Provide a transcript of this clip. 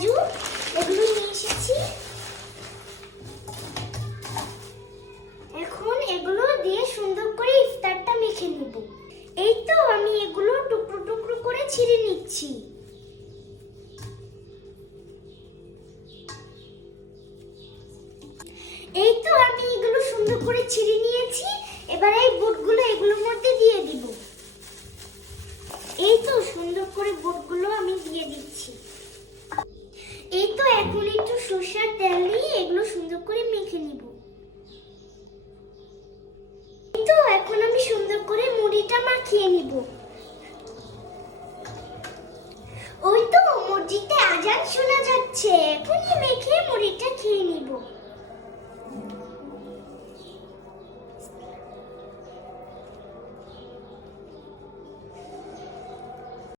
কাজু এগুলো নিয়ে এসেছি। এখন এগুলো দিয়ে সুন্দর করে ইফতারটা মেখে নিব। এই তো আমি এগুলো টুকরো টুকরো করে ছিঁড়ে নিচ্ছি। এই তো আমি এগুলো সুন্দর করে ছিঁড়ে নিয়েছি। এবার এই বুটগুলো এগুলোর মধ্যে দিয়ে দিব। এই তো সুন্দর করে বুটগুলো আমি দিয়ে দিচ্ছি। এই তো এখন একটু সরষের তেল দিয়ে এগুলো সুন্দর করে মেখে নিব। এই তো এখন আমি সুন্দর করে মুড়িটা মাখিয়ে নিব। ওই তো মসজিদে আজান শোনা যাচ্ছে, এখনই মেখে মুড়িটা খেয়ে নিব।